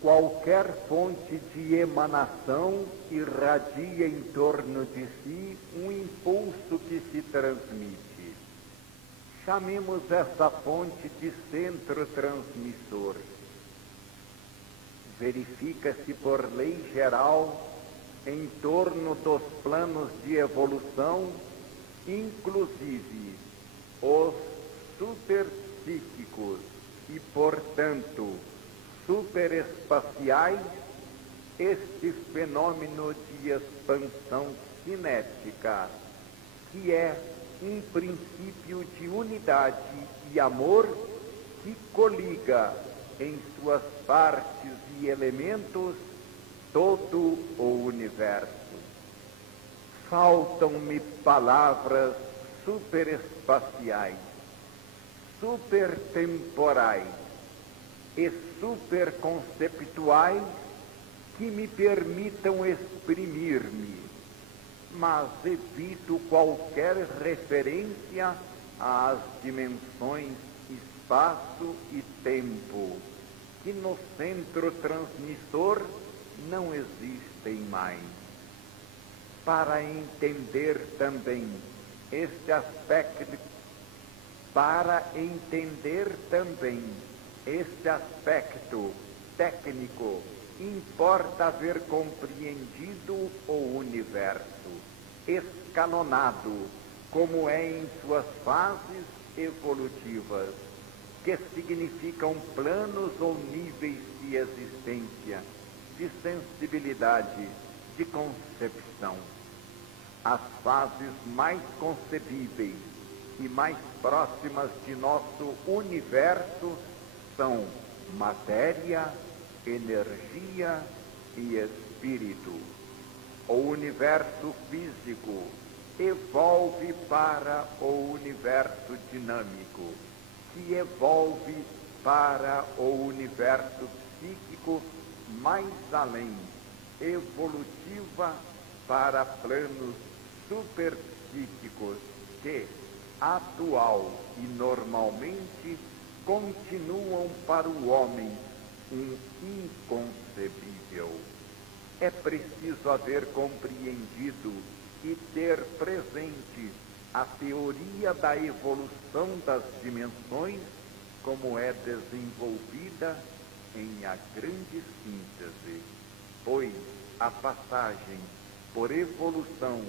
Qualquer fonte de emanação irradia em torno de si um impulso que se transmite. Chamemos essa fonte de centro transmissor. Verifica-se por lei geral, em torno dos planos de evolução, inclusive os superpsíquicos e, portanto, superespaciais, este fenômeno de expansão cinética, que é um princípio de unidade e amor que coliga em suas partes e elementos todo o universo. Faltam-me palavras superespaciais, supertemporais e superconceptuais que me permitam exprimir-me, mas evito qualquer referência às dimensões espaço e tempo, que no centro transmissor não existem mais. Para entender também este aspecto técnico, importa haver compreendido o universo, escalonado, como é em suas fases evolutivas, que significam planos ou níveis de existência, de sensibilidade, de concepção. As fases mais concebíveis e mais próximas de nosso universo são matéria, energia e espírito. O universo físico evolve para o universo dinâmico, que evolve para o universo psíquico mais além, evolutiva para planos superpsíquicos que, atual e normalmente, continuam para o homem um inconcebível. É preciso haver compreendido e ter presente a teoria da evolução das dimensões, como é desenvolvida em A Grande Síntese, pois a passagem por evolução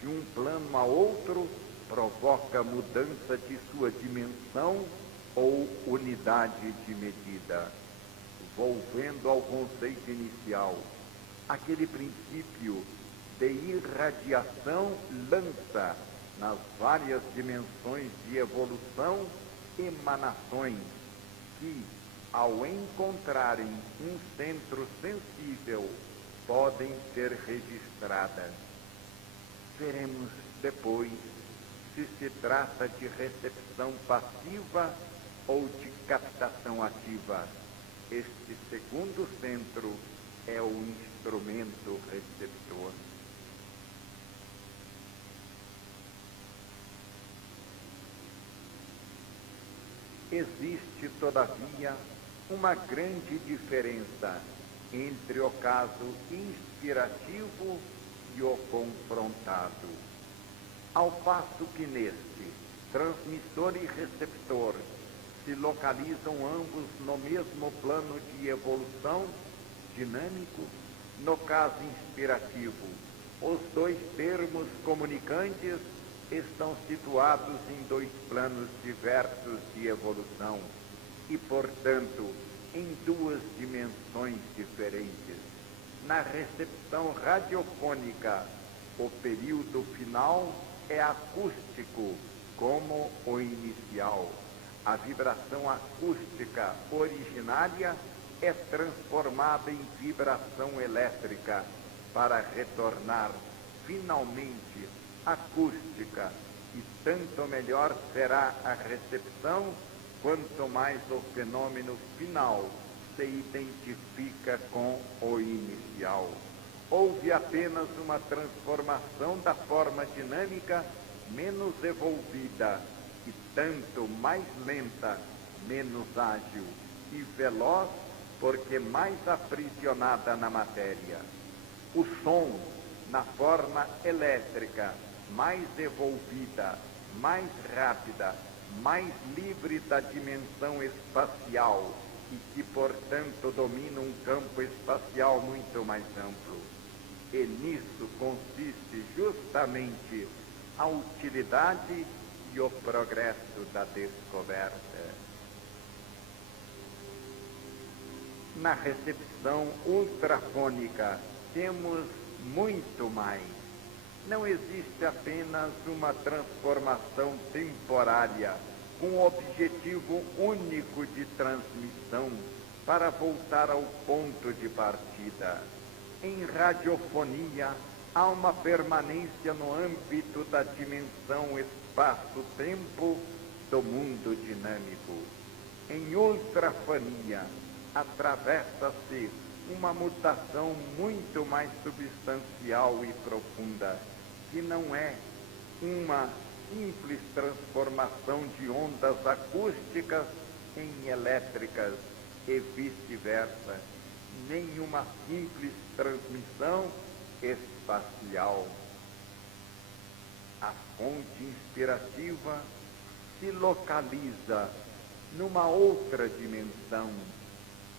de um plano a outro provoca mudança de sua dimensão ou unidade de medida. Volvendo ao conceito inicial, aquele princípio de irradiação lança nas várias dimensões de evolução emanações que, ao encontrarem um centro sensível, podem ser registradas. Veremos depois se trata de recepção passiva ou de captação ativa. Este segundo centro é o instrumento receptor. Existe, todavia, uma grande diferença entre o caso inspirativo e o confrontado. Ao passo que neste, transmissor e receptor se localizam ambos no mesmo plano de evolução dinâmico, no caso inspirativo, os dois termos comunicantes estão situados em dois planos diversos de evolução e, portanto, em duas dimensões diferentes. Na recepção radiofônica, o período final é acústico, como o inicial. A vibração acústica originária é transformada em vibração elétrica para retornar finalmente acústica, e tanto melhor será a recepção quanto mais o fenômeno final se identifica com o inicial. Houve apenas uma transformação da forma dinâmica menos evolvida e tanto mais lenta, menos ágil e veloz porque mais aprisionada na matéria. O som, na forma elétrica, mais evolvida, mais rápida, mais livre da dimensão espacial e que, portanto, domina um campo espacial muito mais amplo. E nisso consiste justamente a utilidade e o progresso da descoberta. Na recepção ultrafônica temos muito mais. Não existe apenas uma transformação temporária com o objetivo único de transmissão para voltar ao ponto de partida. Em radiofonia, há uma permanência no âmbito da dimensão espaço-tempo do mundo dinâmico. Em ultrafonia, atravessa-se uma mutação muito mais substancial e profunda, que não é uma simples transformação de ondas acústicas em elétricas e vice-versa, nem uma simples transmissão espacial. A fonte inspirativa se localiza numa outra dimensão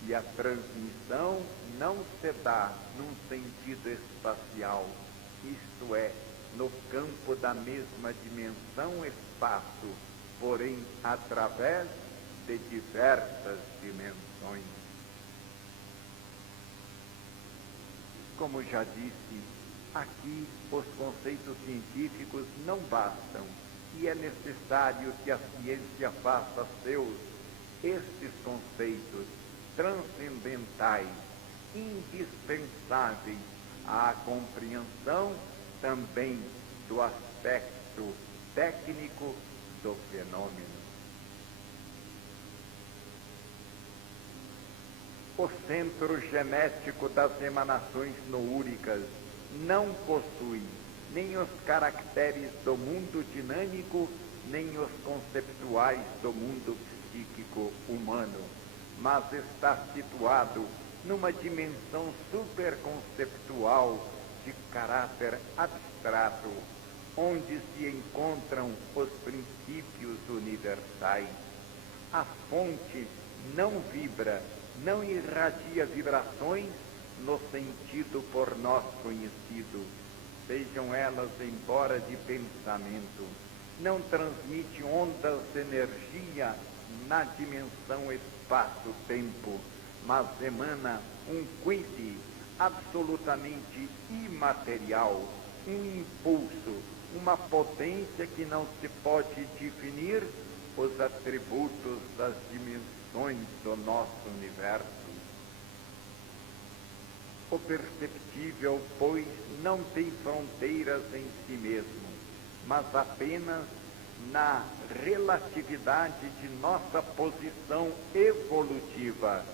e a transmissão não se dá num sentido espacial, isto é, no campo da mesma dimensão espaço, porém através de diversas dimensões. Como já disse, aqui os conceitos científicos não bastam e é necessário que a ciência faça seus estes conceitos transcendentais, indispensáveis à compreensão também do aspecto técnico do fenômeno. O centro genético das emanações noúricas não possui nem os caracteres do mundo dinâmico, nem os conceptuais do mundo psíquico humano, mas está situado numa dimensão superconceptual de caráter abstrato, onde se encontram os princípios universais. A fonte não vibra, não irradia vibrações no sentido por nós conhecido, sejam elas embora de pensamento. Não transmite ondas de energia na dimensão espaço-tempo, mas emana um quid absolutamente imaterial, um impulso, uma potência que não se pode definir os atributos das dimensões do nosso universo. O perceptível, pois, não tem fronteiras em si mesmo, mas apenas na relatividade de nossa posição evolutiva.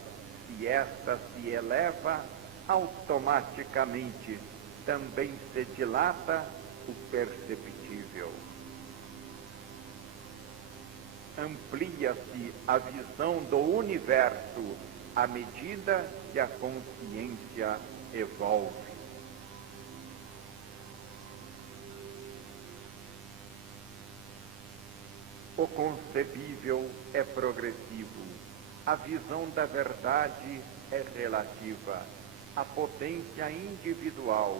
Se esta se eleva, automaticamente também se dilata o perceptível. Amplia-se a visão do universo à medida que a consciência evolve. O concebível é progressivo, a visão da verdade é relativa, a potência individual,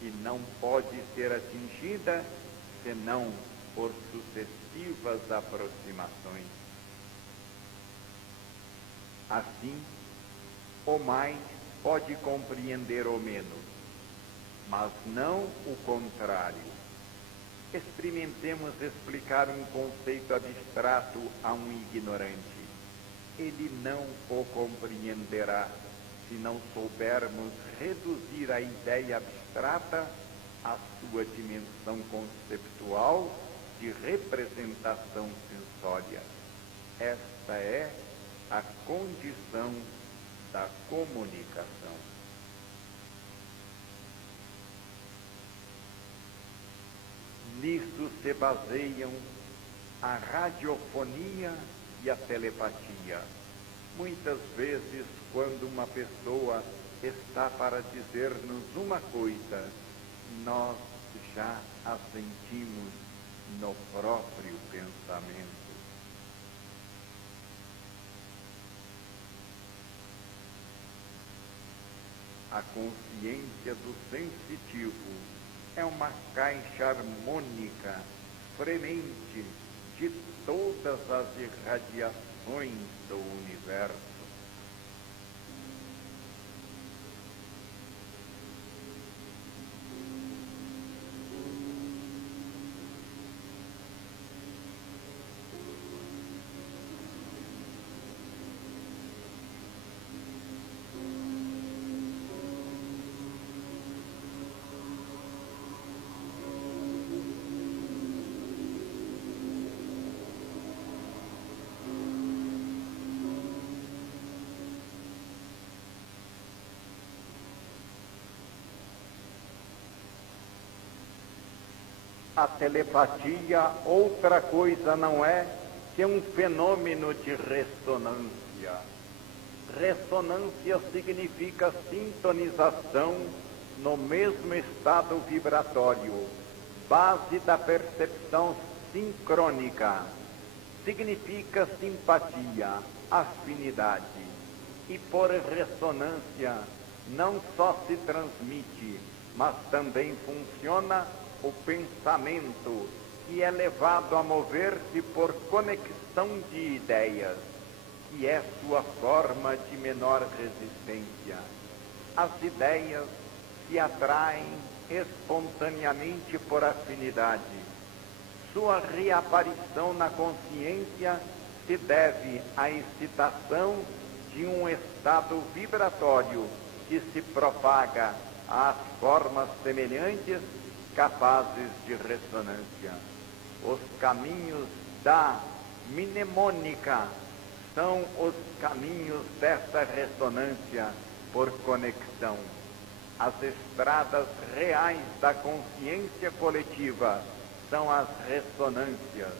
e não pode ser atingida senão por sucessivas aproximações. Assim, o mais pode compreender o menos, mas não o contrário. Experimentemos explicar um conceito abstrato a um ignorante. Ele não o compreenderá se não soubermos reduzir a ideia abstrata à sua dimensão conceptual de representação sensória. Esta é a condição da comunicação. Nisso se baseiam a radiofonia e a telepatia. Muitas vezes, quando uma pessoa está para dizer-nos uma coisa, nós já a sentimos no próprio pensamento. A consciência do sensitivo é uma caixa harmônica, fremente de todas as irradiações do universo. A telepatia outra coisa não é que um fenômeno de ressonância. Ressonância significa sintonização no mesmo estado vibratório, base da percepção sincrônica. Significa simpatia, afinidade. E por ressonância não só se transmite, mas também funciona o pensamento, que é levado a mover-se por conexão de ideias, que é sua forma de menor resistência. As ideias se atraem espontaneamente por afinidade. Sua reaparição na consciência se deve à excitação de um estado vibratório que se propaga às formas semelhantes capazes de ressonância. Os caminhos da mnemônica são os caminhos dessa ressonância por conexão. As estradas reais da consciência coletiva são as ressonâncias.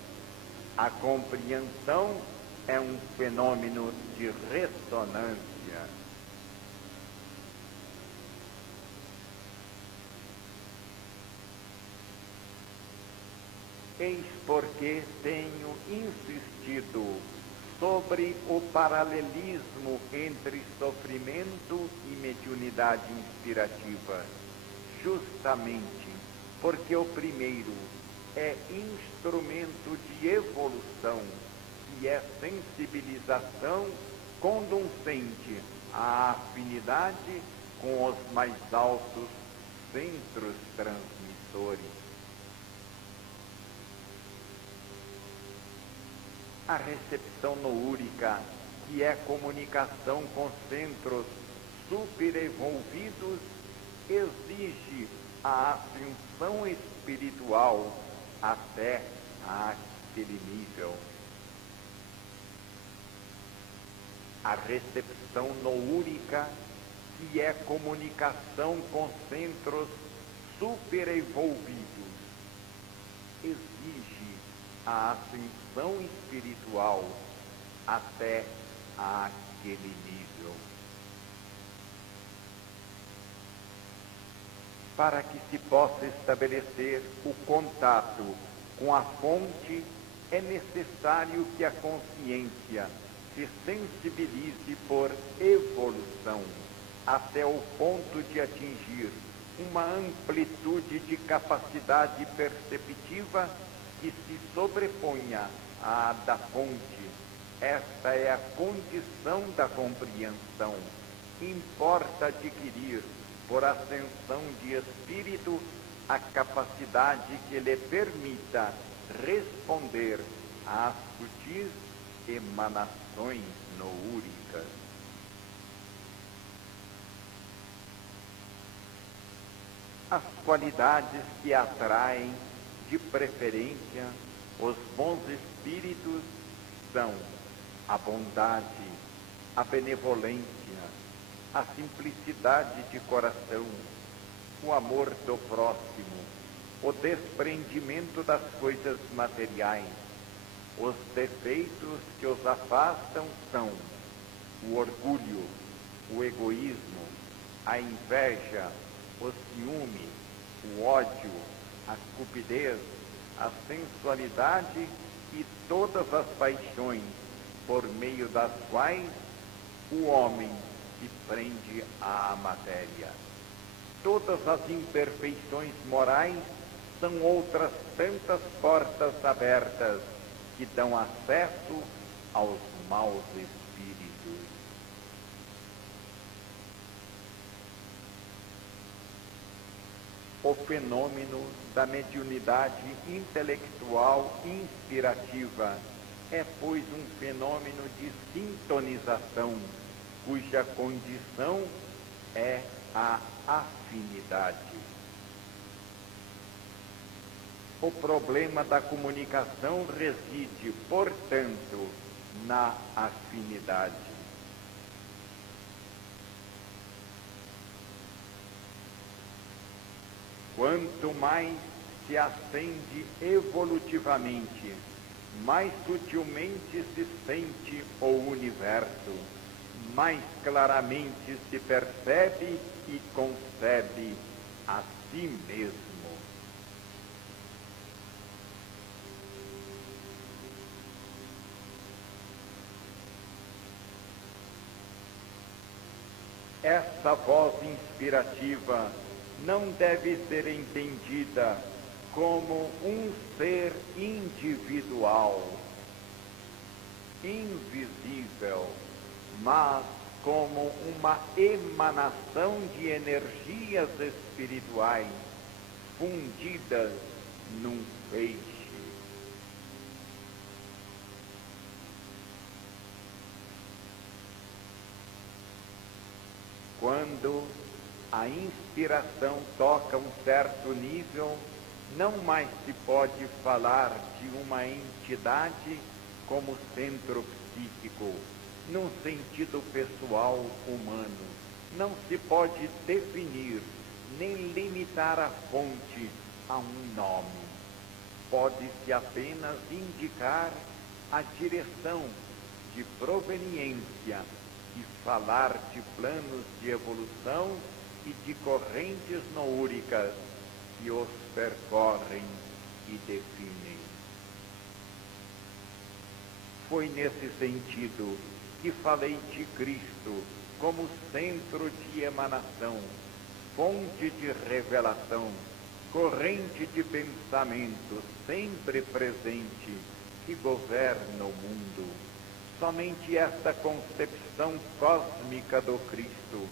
A compreensão é um fenômeno de ressonância. Eis porque tenho insistido sobre o paralelismo entre sofrimento e mediunidade inspirativa, justamente porque o primeiro é instrumento de evolução e é sensibilização conducente à afinidade com os mais altos centros transmissores. A recepção noúrica, que é comunicação com centros superevolvidos, exige a ascensão espiritual até aquele nível. A recepção noúrica, que é comunicação com centros superevolvidos, exige a ascensão espiritual até aquele nível. Para que se possa estabelecer o contato com a fonte, é necessário que a consciência se sensibilize por evolução, até o ponto de atingir uma amplitude de capacidade perceptiva que se sobreponha à da fonte. Esta é a condição da compreensão. Importa adquirir, por ascensão de espírito, a capacidade que lhe permita responder às sutis emanações noúricas. As qualidades que atraem, de preferência, os bons espíritos são a bondade, a benevolência, a simplicidade de coração, o amor do próximo, o desprendimento das coisas materiais. Os defeitos que os afastam são o orgulho, o egoísmo, a inveja, o ciúme, o ódio, a cupidez, a sensualidade e todas as paixões por meio das quais o homem se prende à matéria. Todas as imperfeições morais são outras tantas portas abertas que dão acesso aos maus espíritos. O fenômeno da mediunidade intelectual inspirativa é, pois, um fenômeno de sintonização, cuja condição é a afinidade. O problema da comunicação reside, portanto, na afinidade. Quanto mais se acende evolutivamente, mais sutilmente se sente o universo, mais claramente se percebe e concebe a si mesmo. Essa voz inspirativa não deve ser entendida como um ser individual, invisível, mas como uma emanação de energias espirituais fundidas num feixe. Quando a inspiração toca um certo nível, não mais se pode falar de uma entidade como centro psíquico, num sentido pessoal humano. Não se pode definir nem limitar a fonte a um nome. Pode-se apenas indicar a direção de proveniência e falar de planos de evolução e de correntes noúricas que os percorrem e definem. Foi nesse sentido que falei de Cristo como centro de emanação, fonte de revelação, corrente de pensamento sempre presente que governa o mundo. Somente esta concepção cósmica do Cristo,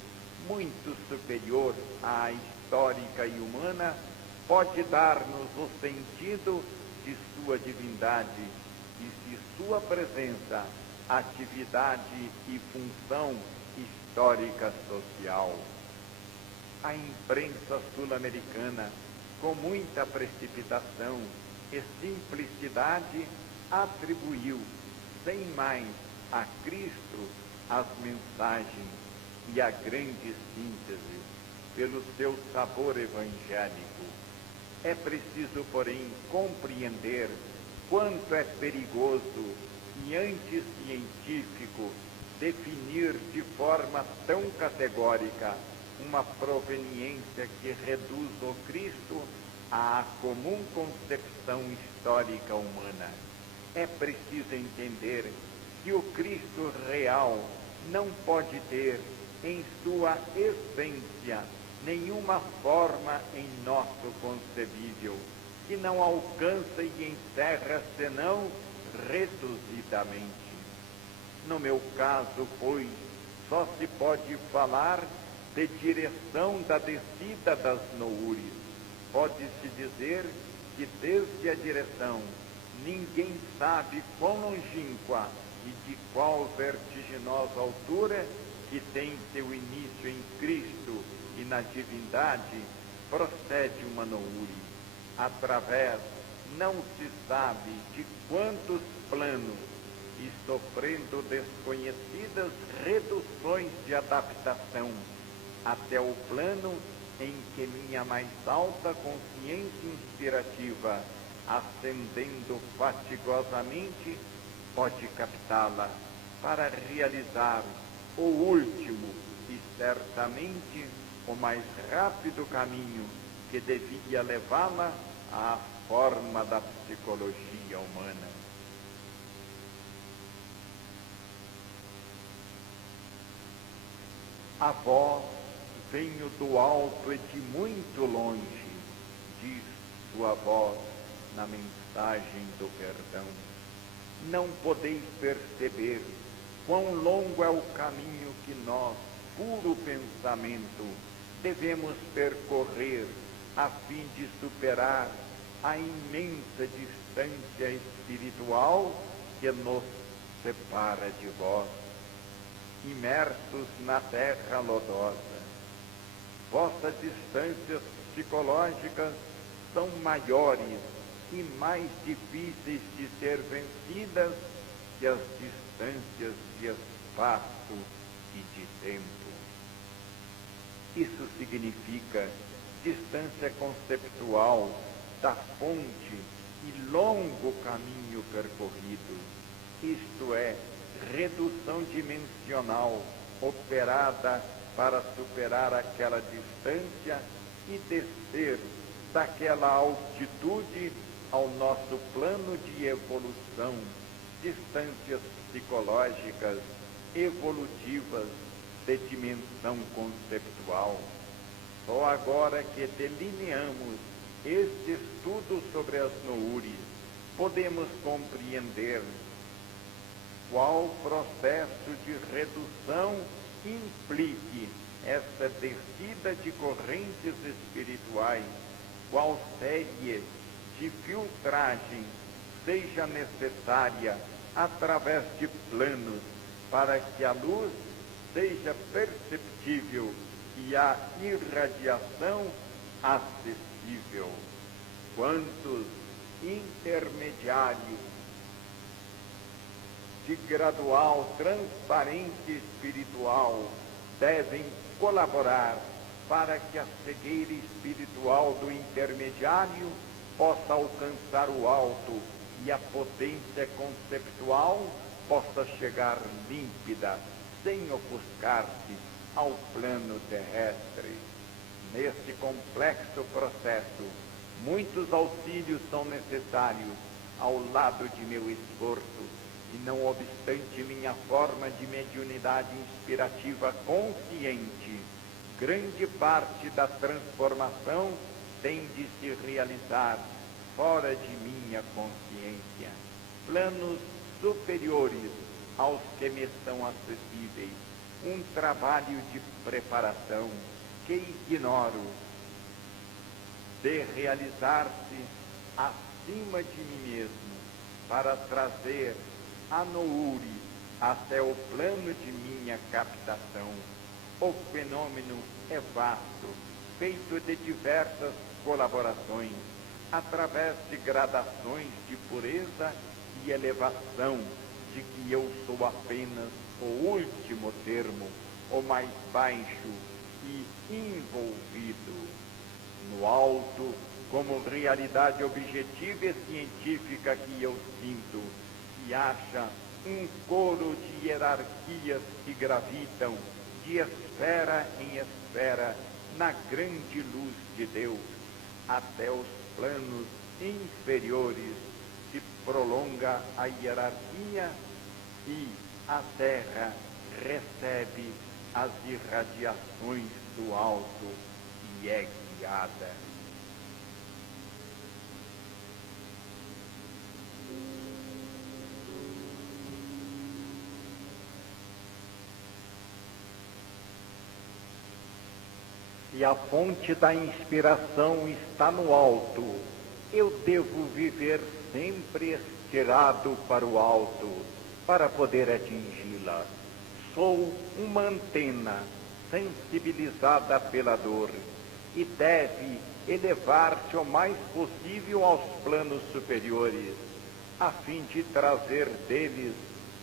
muito superior à histórica e humana, pode dar-nos o sentido de sua divindade e de sua presença, atividade e função histórica social. A imprensa sul-americana, com muita precipitação e simplicidade, atribuiu, sem mais, a Cristo as mensagens e a grande síntese pelo seu sabor evangélico. É preciso, porém, compreender quanto é perigoso e anticientífico definir de forma tão categórica uma proveniência que reduz o Cristo à comum concepção histórica humana. É preciso entender que o Cristo real não pode ter em sua essência nenhuma forma em nosso concebível, que não alcança e encerra senão reduzidamente. No meu caso, pois, só se pode falar de direção da descida das noures. Pode-se dizer que desde a direção ninguém sabe quão longínqua e de qual vertiginosa altura que tem seu início em Cristo e na divindade, procede uma noure. Através, não se sabe de quantos planos, e sofrendo desconhecidas reduções de adaptação, até o plano em que minha mais alta consciência inspirativa, ascendendo fatigosamente, pode captá-la para realizar o último e certamente o mais rápido caminho que devia levá-la à forma da psicologia humana. A voz venho do alto e de muito longe, diz sua voz na mensagem do perdão. Não podeis perceber quão longo é o caminho que nós, puro pensamento, devemos percorrer a fim de superar a imensa distância espiritual que nos separa de vós, imersos na terra lodosa. Vossas distâncias psicológicas são maiores e mais difíceis de ser vencidas que as distâncias de espaço e de tempo. Isso significa distância conceptual da fonte e longo caminho percorrido, isto é, redução dimensional operada para superar aquela distância e descer daquela altitude ao nosso plano de evolução, distâncias psicológicas evolutivas de dimensão conceptual. Só agora que delineamos este estudo sobre as noures, podemos compreender qual processo de redução implique essa descida de correntes espirituais, qual série de filtragem seja necessária através de planos para que a luz seja perceptível e a irradiação acessível. Quantos intermediários de gradual transparência espiritual devem colaborar para que a cegueira espiritual do intermediário possa alcançar o alto e a potência conceptual possa chegar límpida, sem ofuscar-se ao plano terrestre. Neste complexo processo, muitos auxílios são necessários ao lado de meu esforço, e não obstante minha forma de mediunidade inspirativa consciente, grande parte da transformação tem de se realizar fora de minha consciência. Planos superiores aos que me são acessíveis, um trabalho de preparação que ignoro, de realizar-se acima de mim mesmo, para trazer a noure até o plano de minha captação. O fenômeno é vasto, feito de diversas colaborações, através de gradações de pureza e elevação, de que eu sou apenas o último termo, o mais baixo e envolvido. No alto, como realidade objetiva e científica que eu sinto, e acha um coro de hierarquias que gravitam de esfera em esfera na grande luz de Deus, até os planos inferiores se prolonga a hierarquia e a Terra recebe as irradiações do alto e é guiada. Se a fonte da inspiração está no alto, eu devo viver sempre estirado para o alto, para poder atingi-la. Sou uma antena sensibilizada pela dor e deve elevar-se o mais possível aos planos superiores, a fim de trazer deles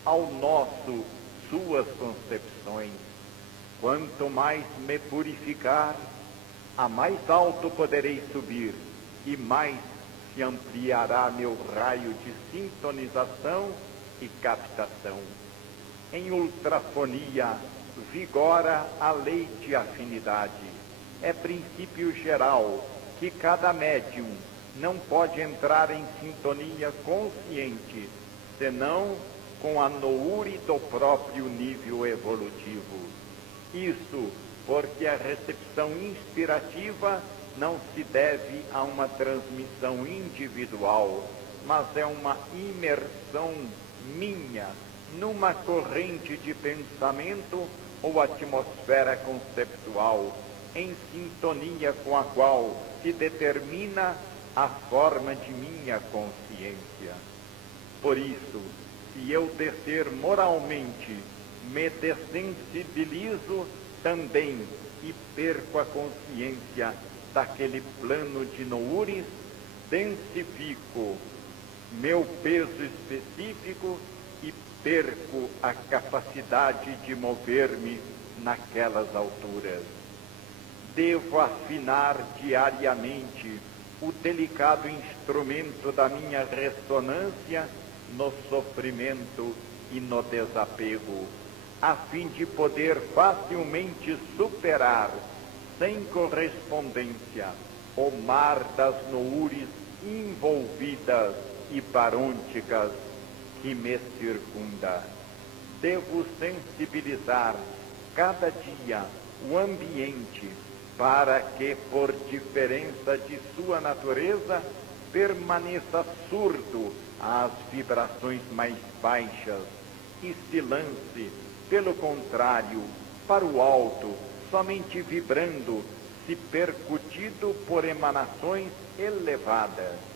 ao nosso suas concepções. Quanto mais me purificar, a mais alto poderei subir e mais se ampliará meu raio de sintonização e captação. Em ultrafonia, vigora a lei de afinidade. É princípio geral que cada médium não pode entrar em sintonia consciente, senão com a noure do próprio nível evolutivo. Isso porque a recepção inspirativa não se deve a uma transmissão individual, mas é uma imersão minha numa corrente de pensamento ou atmosfera conceptual, em sintonia com a qual se determina a forma de minha consciência. Por isso, se eu descer moralmente, me dessensibilizo também e perco a consciência daquele plano de noures, densifico meu peso específico e perco a capacidade de mover-me naquelas alturas. Devo afinar diariamente o delicado instrumento da minha ressonância no sofrimento e no desapego, a fim de poder facilmente superar, sem correspondência, o mar das noures envolvidas e barônticas que me circunda. Devo sensibilizar cada dia o ambiente para que, por diferença de sua natureza, permaneça surdo às vibrações mais baixas e se lance, pelo contrário, para o alto, somente vibrando, se percutido por emanações elevadas.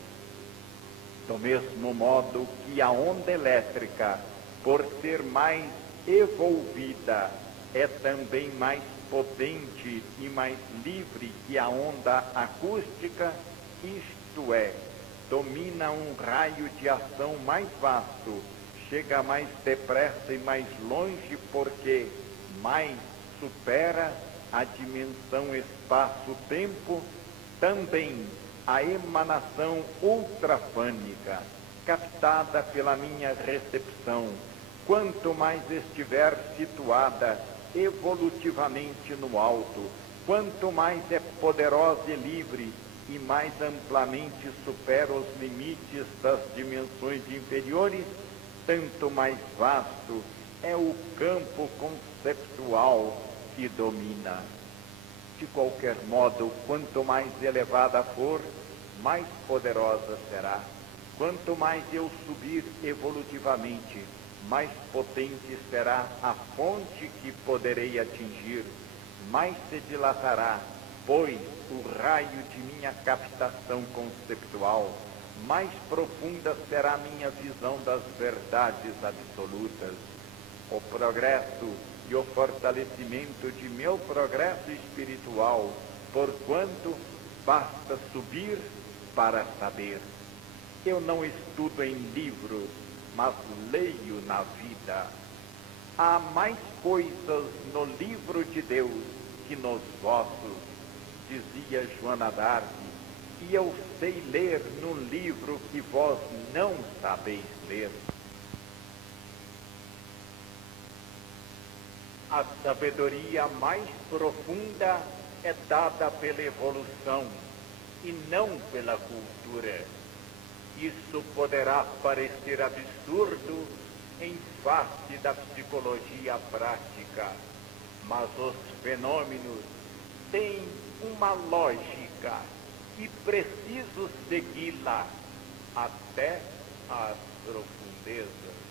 Do mesmo modo que a onda elétrica, por ser mais evolvida, é também mais potente e mais livre que a onda acústica, isto é, domina um raio de ação mais vasto, chega mais depressa e mais longe porque mais supera a dimensão espaço-tempo, também a emanação ultrafânica, captada pela minha recepção, quanto mais estiver situada evolutivamente no alto, quanto mais é poderosa e livre e mais amplamente supera os limites das dimensões inferiores, tanto mais vasto é o campo conceptual que domina. De qualquer modo, quanto mais elevada for, mais poderosa será. Quanto mais eu subir evolutivamente, mais potente será a fonte que poderei atingir, mais se dilatará, pois, o raio de minha captação conceptual, mais profunda será minha visão das verdades absolutas. O progresso e o fortalecimento de meu progresso espiritual, porquanto basta subir para saber. Eu não estudo em livros, mas leio na vida. Há mais coisas no livro de Deus que nos vossos, dizia Joana d'Arc, e eu sei ler num livro que vós não sabeis ler. A sabedoria mais profunda é dada pela evolução e não pela cultura. Isso poderá parecer absurdo em face da psicologia prática, mas os fenômenos têm uma lógica e preciso segui-la até as profundezas.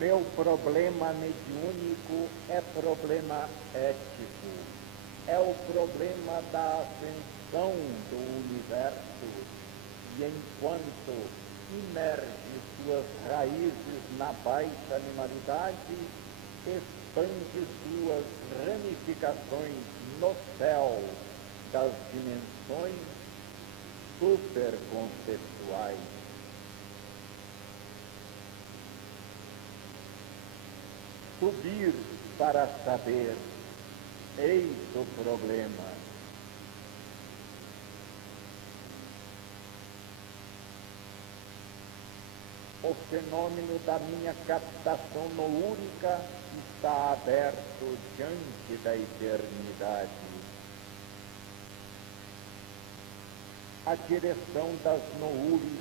Meu problema mediúnico é problema ético, é o problema da ascensão do universo, e enquanto imerge suas raízes na baixa animalidade, expande suas ramificações no céu das dimensões superconceptuais. Subir para saber, eis o problema. O fenômeno da minha captação noúrica está aberto diante da eternidade. A direção das noúris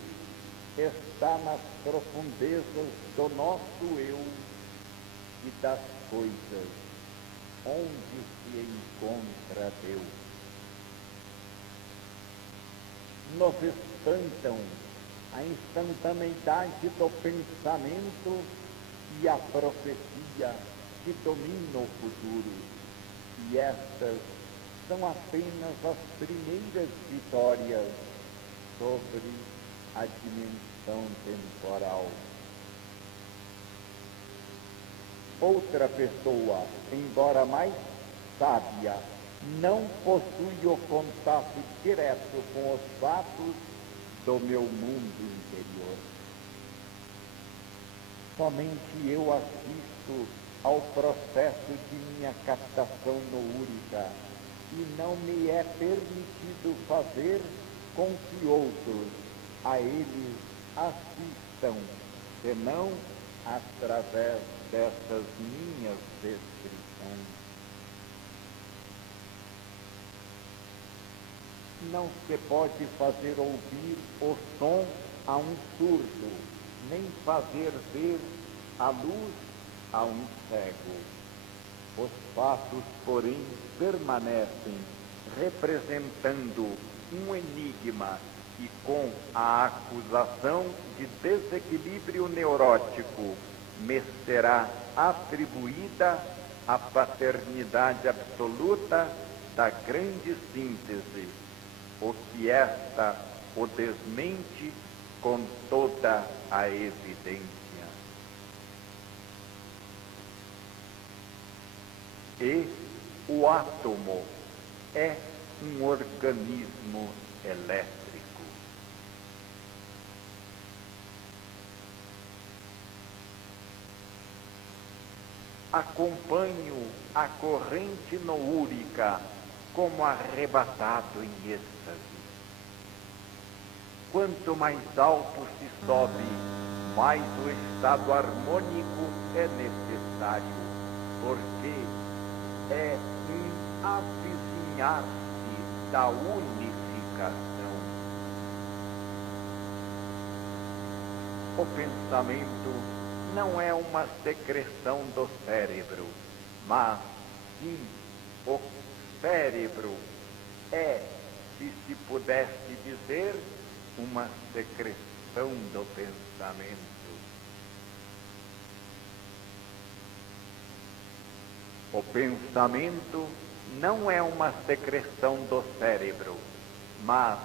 está nas profundezas do nosso eu e das coisas, onde se encontra Deus. Nos espantam a instantaneidade do pensamento e a profecia que domina o futuro, e estas são apenas as primeiras vitórias sobre a dimensão temporal. Outra pessoa, embora mais sábia, não possui o contato direto com os fatos do meu mundo interior. Somente eu assisto ao processo de minha captação noúrica, e não me é permitido fazer com que outros a eles assistam, senão através dessas minhas descrições. Não se pode fazer ouvir o som a um surdo, nem fazer ver a luz a um cego. Os fatos, porém, permanecem representando um enigma, e com a acusação de desequilíbrio neurótico me será atribuída a paternidade absoluta da grande síntese, o que esta o desmente com toda a evidência. E o átomo é um organismo elétrico. Acompanho a corrente noúrica como arrebatado em êxtase. Quanto mais alto se sobe, mais o estado harmônico é necessário, porque é um avizinhar-se da unificação. O pensamento não é uma secreção do cérebro, mas sim o cérebro é, se pudesse dizer, uma secreção do pensamento. O pensamento não é uma secreção do cérebro, mas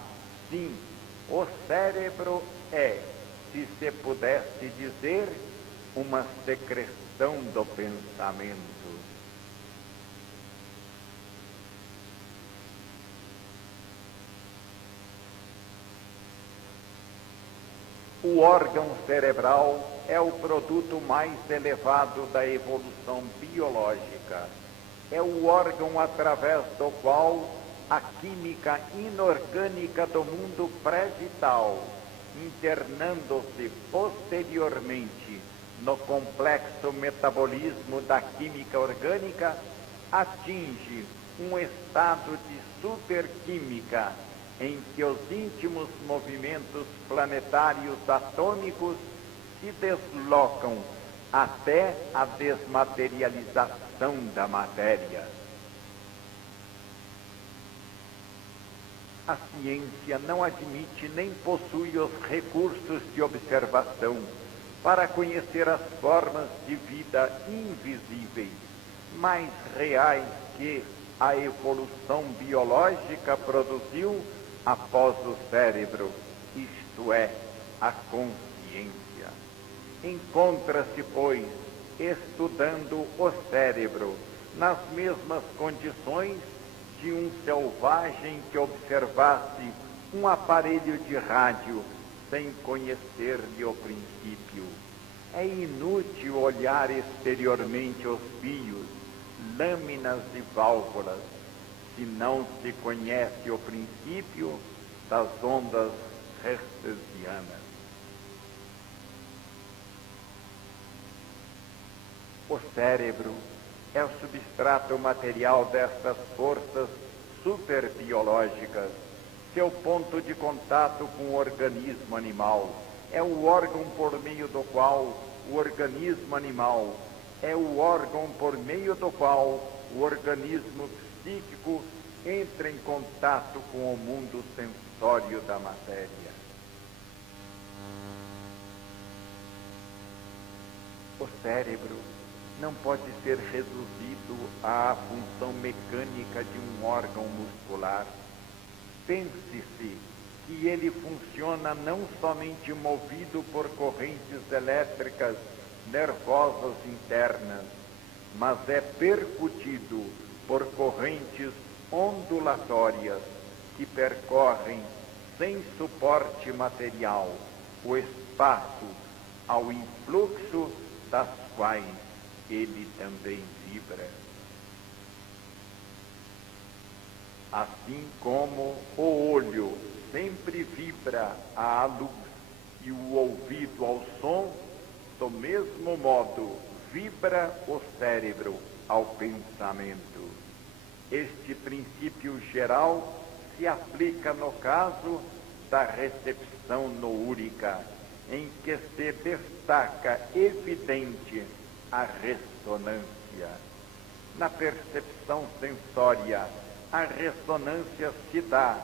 sim o cérebro é, se pudesse dizer, uma secreção do pensamento. O órgão cerebral é o produto mais elevado da evolução biológica. É o órgão através do qual a química inorgânica do mundo pré-vital, internando-se posteriormente no complexo metabolismo da química orgânica, atinge um estado de superquímica em que os íntimos movimentos planetários atômicos se deslocam até a desmaterialização da matéria. A ciência não admite nem possui os recursos de observação para conhecer as formas de vida invisíveis, mais reais que a evolução biológica produziu após o cérebro, isto é, a consciência. Encontra-se, pois, estudando o cérebro nas mesmas condições de um selvagem que observasse um aparelho de rádio sem conhecer-lhe o princípio. É inútil olhar exteriormente os fios, lâminas e válvulas, se não se conhece o princípio das ondas hertzianas. O cérebro é o substrato material destas forças superbiológicas, seu ponto de contato com o organismo animal. É o órgão por meio do qual o organismo animal, o organismo psíquico entra em contato com o mundo sensório da matéria. O cérebro não pode ser reduzido à função mecânica de um órgão muscular. Pense-se que ele funciona não somente movido por correntes elétricas nervosas internas, mas é percutido por correntes ondulatórias que percorrem sem suporte material o espaço, ao influxo das quais ele também vibra. Assim como o olho sempre vibra à luz e o ouvido ao som, do mesmo modo vibra o cérebro ao pensamento. Este princípio geral se aplica no caso da recepção noúrica, em que se destaca evidente a ressonância. Na percepção sensória, a ressonância se dá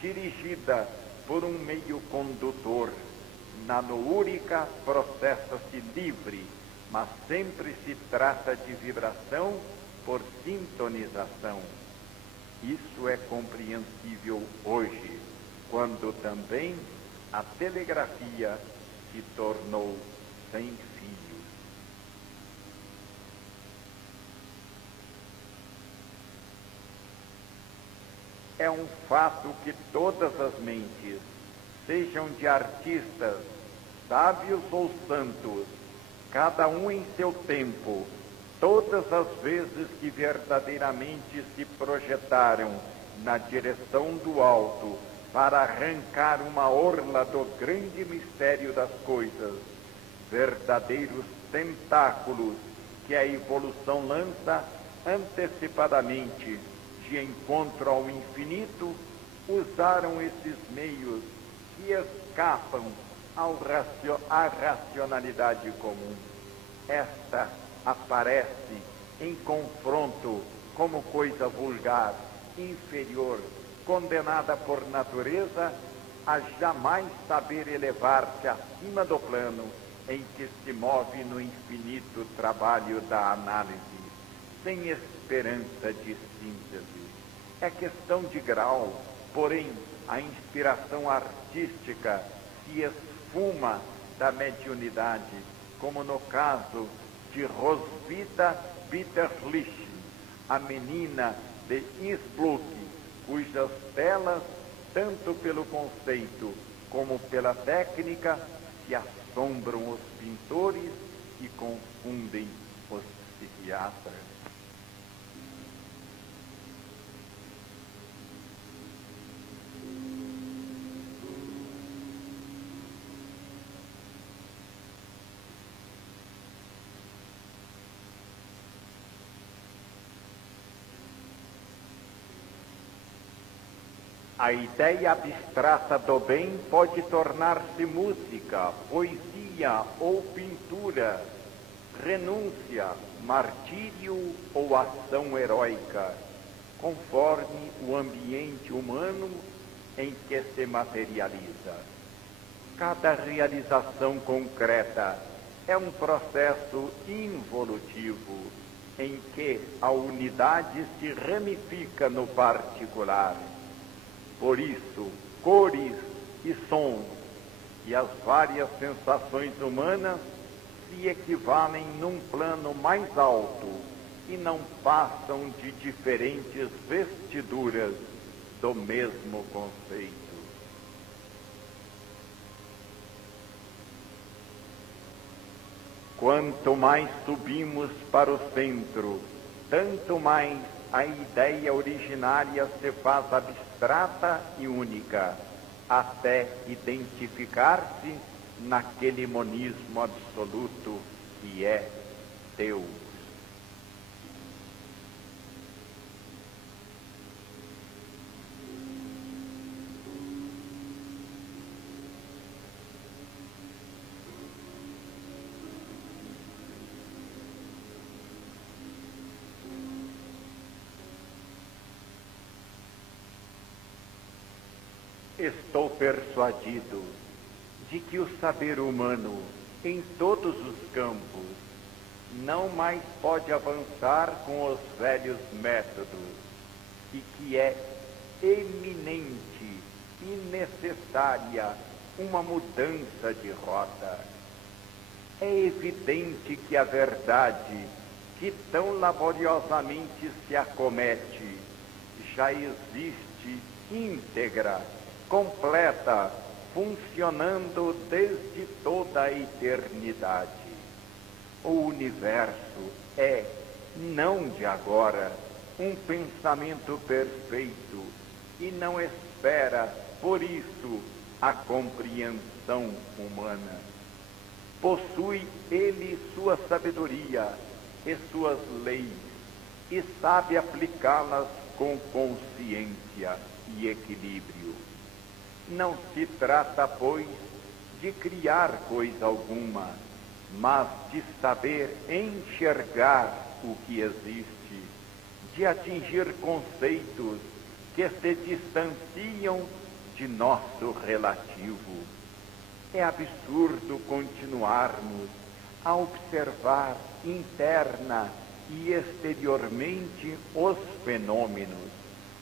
dirigida por um meio condutor. Na noúrica, processa-se livre, mas sempre se trata de vibração por sintonização. Isso é compreensível hoje, quando também a telegrafia se tornou sem fios. É um fato que todas as mentes, sejam de artistas, sábios ou santos, cada um em seu tempo, todas as vezes que verdadeiramente se projetaram na direção do alto para arrancar uma orla do grande mistério das coisas, verdadeiros tentáculos que a evolução lança antecipadamente de encontro ao infinito, usaram esses meios que escapam à racionalidade comum. Esta aparece em confronto como coisa vulgar, inferior, condenada por natureza a jamais saber elevar-se acima do plano em que se move no infinito trabalho da análise, sem esperança de síntese. É questão de grau, porém a inspiração artística se esfuma da mediunidade, como no caso de Roswitha Bitterlich, a menina de Innsbruck, cujas telas, tanto pelo conceito como pela técnica, se assombram os pintores e confundem os psiquiatras. A ideia abstrata do bem pode tornar-se música, poesia ou pintura, renúncia, martírio ou ação heróica, conforme o ambiente humano em que se materializa. Cada realização concreta é um processo involutivo em que a unidade se ramifica no particular. Por isso, cores e sons e as várias sensações humanas se equivalem num plano mais alto e não passam de diferentes vestiduras do mesmo conceito. Quanto mais subimos para o centro, tanto mais a ideia originária se faz abstrata e única, até identificar-se naquele monismo absoluto que é Deus. Estou persuadido de que o saber humano, em todos os campos, não mais pode avançar com os velhos métodos e que é eminente e necessária uma mudança de rota. É evidente que a verdade, que tão laboriosamente se acomete, já existe íntegra, completa, funcionando desde toda a eternidade. O universo é, não de agora, um pensamento perfeito e não espera, por isso, a compreensão humana. Possui ele sua sabedoria e suas leis e sabe aplicá-las com consciência e equilíbrio. Não se trata, pois, de criar coisa alguma, mas de saber enxergar o que existe, de atingir conceitos que se distanciam de nosso relativo. É absurdo continuarmos a observar interna e exteriormente os fenômenos,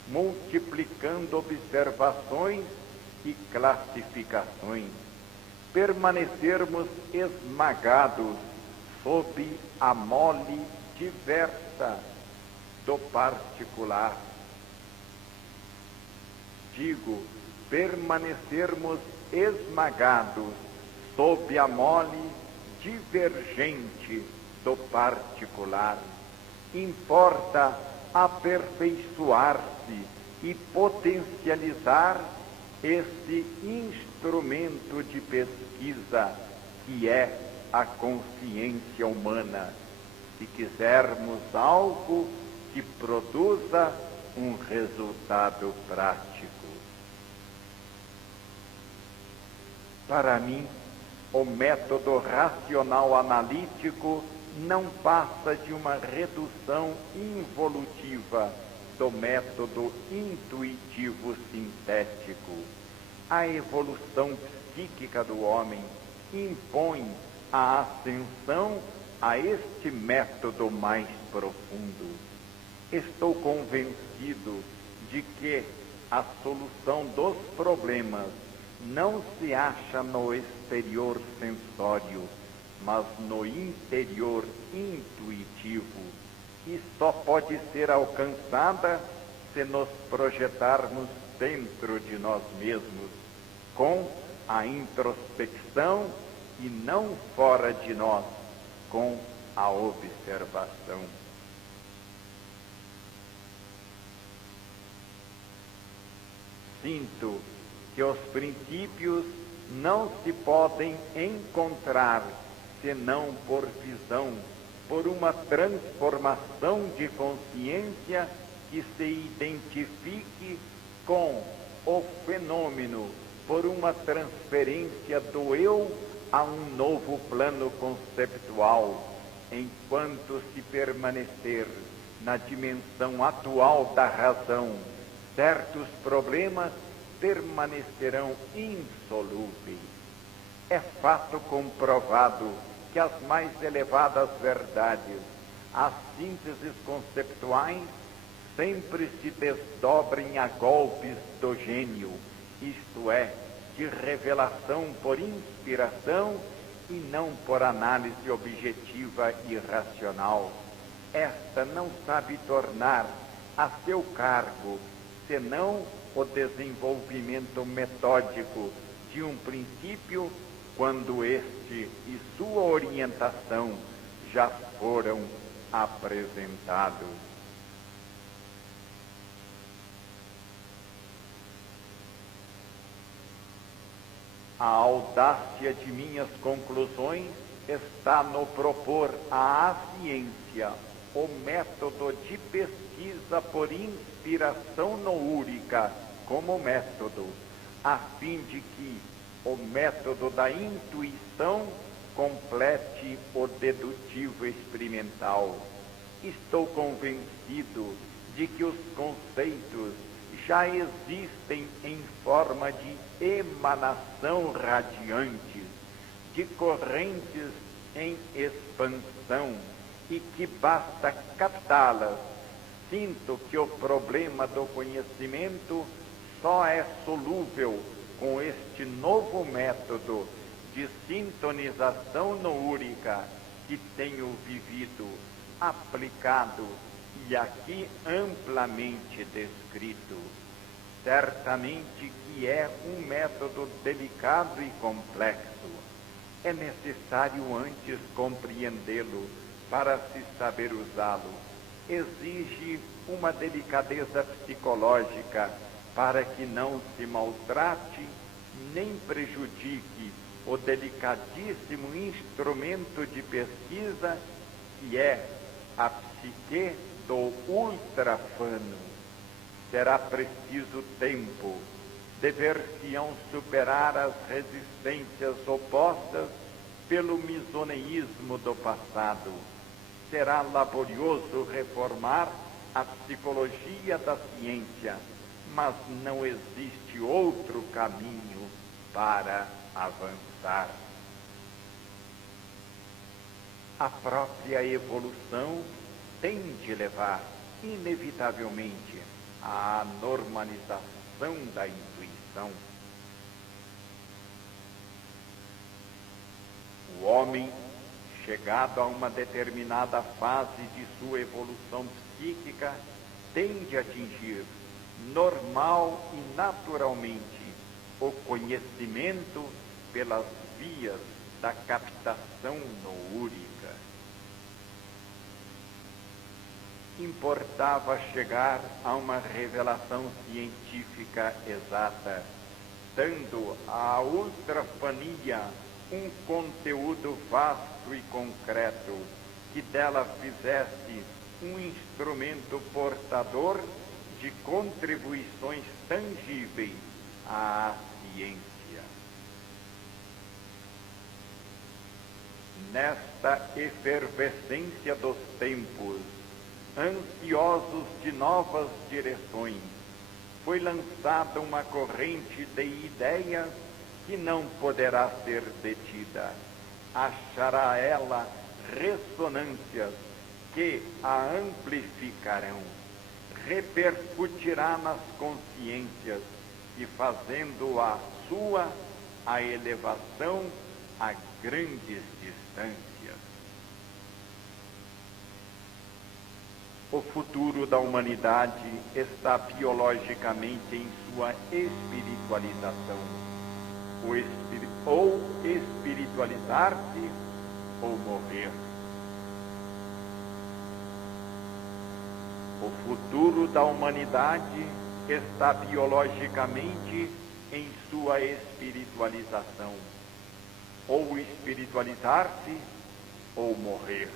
multiplicando observações e classificações, permanecermos esmagados sob a mole diversa do particular. Digo, permanecermos esmagados sob a mole divergente do particular. Importa aperfeiçoar-se e potencializar esse instrumento de pesquisa que é a consciência humana, se quisermos algo que produza um resultado prático. Para mim, o método racional analítico não passa de uma redução involutiva do método intuitivo sintético. A evolução psíquica do homem impõe a ascensão a este método mais profundo. Estou convencido de que a solução dos problemas não se acha no exterior sensório, mas no interior intuitivo, e só pode ser alcançada se nos projetarmos dentro de nós mesmos, com a introspecção e não fora de nós, com a observação. Sinto que os princípios não se podem encontrar senão por visão, por uma transformação de consciência que se identifique com o fenômeno, por uma transferência do eu a um novo plano conceptual, enquanto se permanecer na dimensão atual da razão, certos problemas permanecerão insolúveis. É fato comprovado que as mais elevadas verdades, as sínteses conceptuais, sempre se desdobrem a golpes do gênio, isto é, de revelação por inspiração e não por análise objetiva e racional. Esta não sabe tornar a seu cargo, senão o desenvolvimento metódico de um princípio, quando este e sua orientação já foram apresentados. A audácia de minhas conclusões está no propor à ciência o método de pesquisa por inspiração noúrica como método, a fim de que o método da intuição complete o dedutivo experimental. Estou convencido de que os conceitos já existem em forma de emanação radiantes, de correntes em expansão, e que basta captá-las. Sinto que o problema do conhecimento só é solúvel com este novo método de sintonização noúrica que tenho vivido, aplicado e aqui amplamente descrito. Certamente que é um método delicado e complexo. É necessário antes compreendê-lo para se saber usá-lo. Exige uma delicadeza psicológica para que não se maltrate nem prejudique o delicadíssimo instrumento de pesquisa que é a psique do ultrafano. Será preciso tempo, dever-se-ão superar as resistências opostas pelo misoneísmo do passado. Será laborioso reformar a psicologia da ciência, mas não existe outro caminho para avançar. A própria evolução tem de levar, inevitavelmente, à normalização da intuição. O homem, chegado a uma determinada fase de sua evolução psíquica, tende a atingir, normal e naturalmente, o conhecimento pelas vias da captação noúrica. Importava chegar a uma revelação científica exata, dando à ultrafania um conteúdo vasto e concreto, que dela fizesse um instrumento portador de contribuições tangíveis à ciência. Nesta efervescência dos tempos, ansiosos de novas direções, foi lançada uma corrente de ideias que não poderá ser detida. Achará ela ressonâncias que a amplificarão, repercutirá nas consciências e fazendo-a sua a elevação a grandes distâncias. O futuro da humanidade está biologicamente em sua espiritualização. Ou espiritualizar-se ou morrer. O futuro da humanidade está biologicamente em sua espiritualização. Ou espiritualizar-se ou morrer.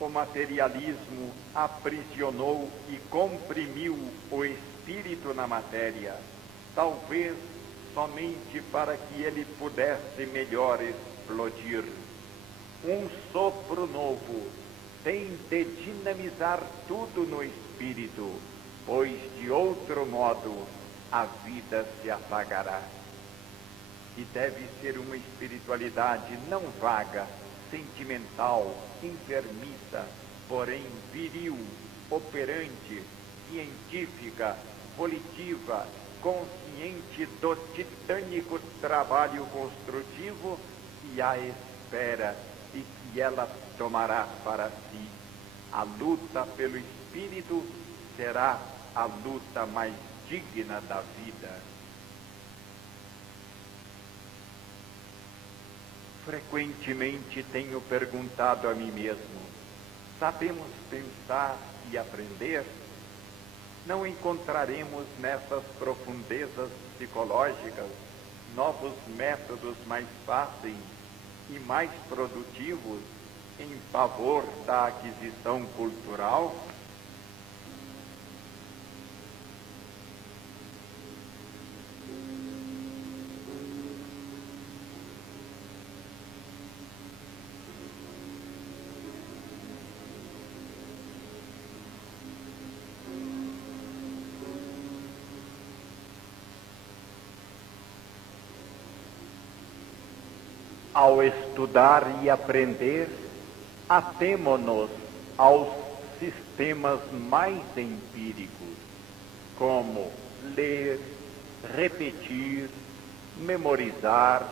O materialismo aprisionou e comprimiu o espírito na matéria, talvez somente para que ele pudesse melhor explodir. Um sopro novo tem de dinamizar tudo no espírito, pois de outro modo a vida se apagará. E deve ser uma espiritualidade não vaga, sentimental, enfermiça, porém viril, operante, científica, volitiva, consciente do titânico trabalho construtivo que a espera e que ela tomará para si. A luta pelo espírito será a luta mais digna da vida. Frequentemente tenho perguntado a mim mesmo: sabemos pensar e aprender? Não encontraremos nessas profundezas psicológicas novos métodos mais fáceis e mais produtivos em favor da aquisição cultural? Ao estudar e aprender, atemo-nos aos sistemas mais empíricos, como ler, repetir, memorizar,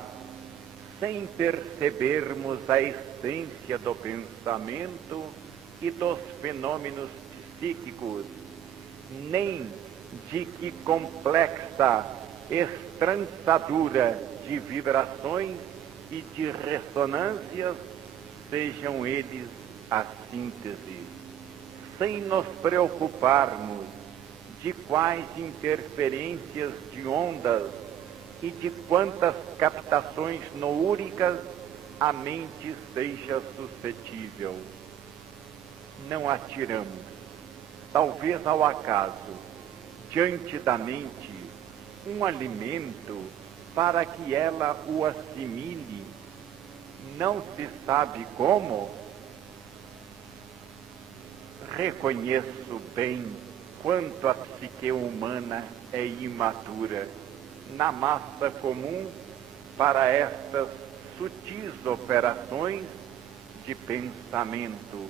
sem percebermos a essência do pensamento e dos fenômenos psíquicos, nem de que complexa estrançadura de vibrações e de ressonâncias sejam eles a síntese, sem nos preocuparmos de quais interferências de ondas e de quantas captações noúricas a mente seja suscetível. Não atiramos, talvez ao acaso, diante da mente, um alimento para que ela o assimile, não se sabe como. Reconheço bem quanto a psique humana é imatura na massa comum para estas sutis operações de pensamento,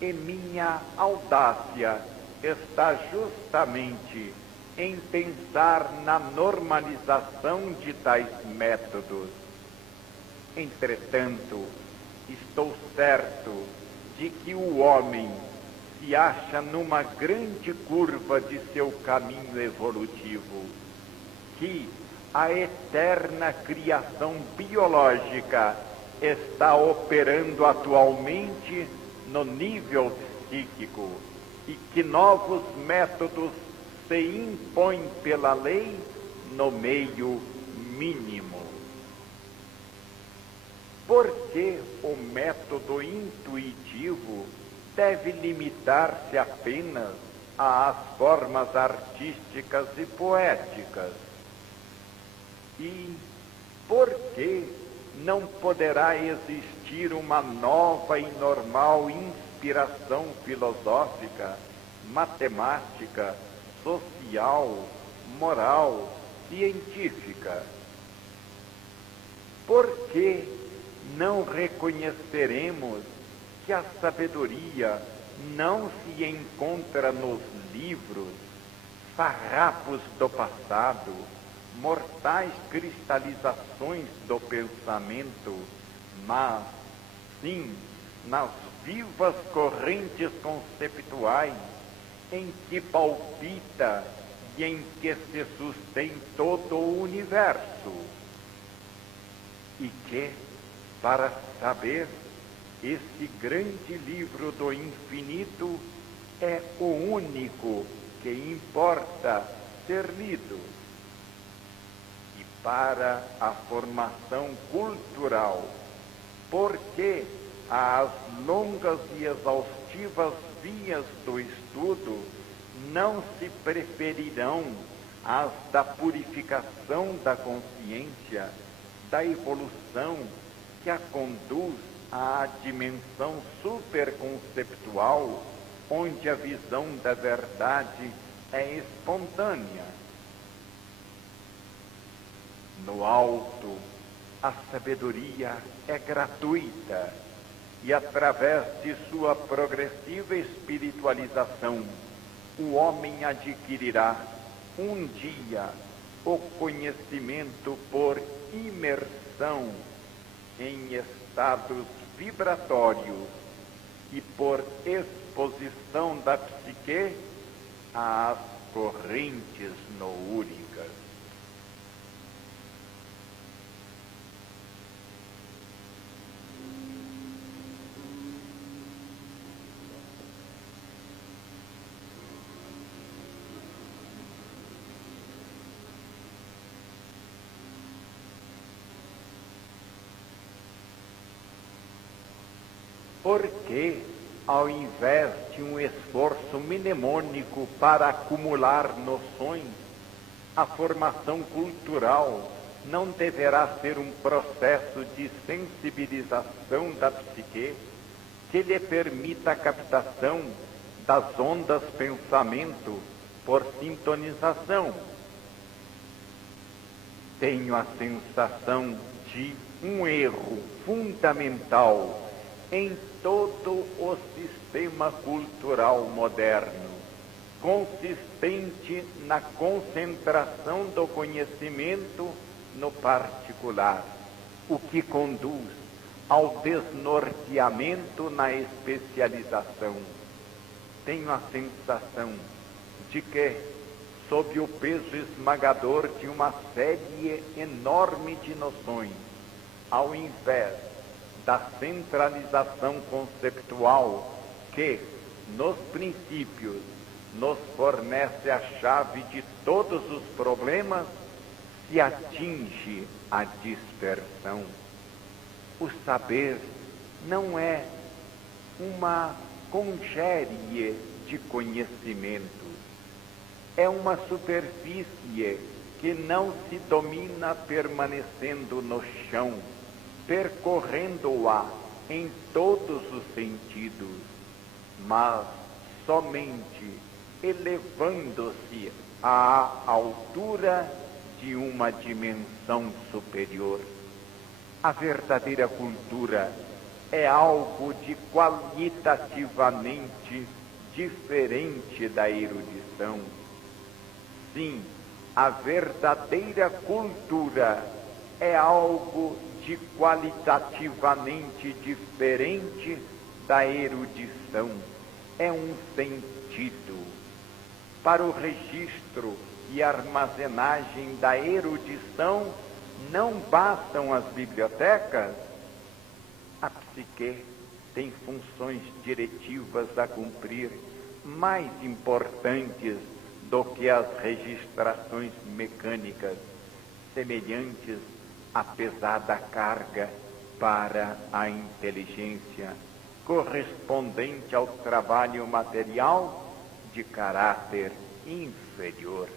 e minha audácia está justamente em pensar na normalização de tais métodos. Entretanto, estou certo de que o homem se acha numa grande curva de seu caminho evolutivo, que a eterna criação biológica está operando atualmente no nível psíquico e que novos métodos se impõem pela lei no meio mínimo. Por que o método intuitivo deve limitar-se apenas às formas artísticas e poéticas? E por que não poderá existir uma nova e normal inspiração filosófica, matemática, social, moral, científica? Por que não reconheceremos que a sabedoria não se encontra nos livros, farrapos do passado, mortais cristalizações do pensamento, mas sim nas vivas correntes conceptuais em que palpita e em que se sustém todo o universo? E que, para saber, esse grande livro do infinito é o único que importa ser lido. E para a formação cultural, porque as longas e exaustivas vias do estudo não se preferirão às da purificação da consciência, da evolução que a conduz à dimensão superconceptual, onde a visão da verdade é espontânea. No alto, a sabedoria é gratuita e, através de sua progressiva espiritualização, o homem adquirirá um dia o conhecimento por imersão em estados vibratórios e por exposição da psique às correntes noúricas. Porque, ao invés de um esforço mnemônico para acumular noções, a formação cultural não deverá ser um processo de sensibilização da psique que lhe permita a captação das ondas pensamento por sintonização. Tenho a sensação de um erro fundamental em todo o sistema cultural moderno, consistente na concentração do conhecimento no particular, o que conduz ao desnorteamento na especialização. Tenho a sensação de que, sob o peso esmagador de uma série enorme de noções, ao invés da centralização conceptual que, nos princípios, nos fornece a chave de todos os problemas, se atinge a dispersão. O saber não é uma congérie de conhecimentos, é uma superfície que não se domina permanecendo no chão, percorrendo-a em todos os sentidos, mas somente elevando-se à altura de uma dimensão superior. A verdadeira cultura é algo de qualitativamente diferente da erudição. Sim, a verdadeira cultura é algo de qualitativamente diferente da erudição. É um sentido. Para o registro e armazenagem da erudição, não bastam as bibliotecas? A psique tem funções diretivas a cumprir mais importantes do que as registrações mecânicas, semelhantes à pesada carga para a inteligência, correspondente ao trabalho material de caráter inferior.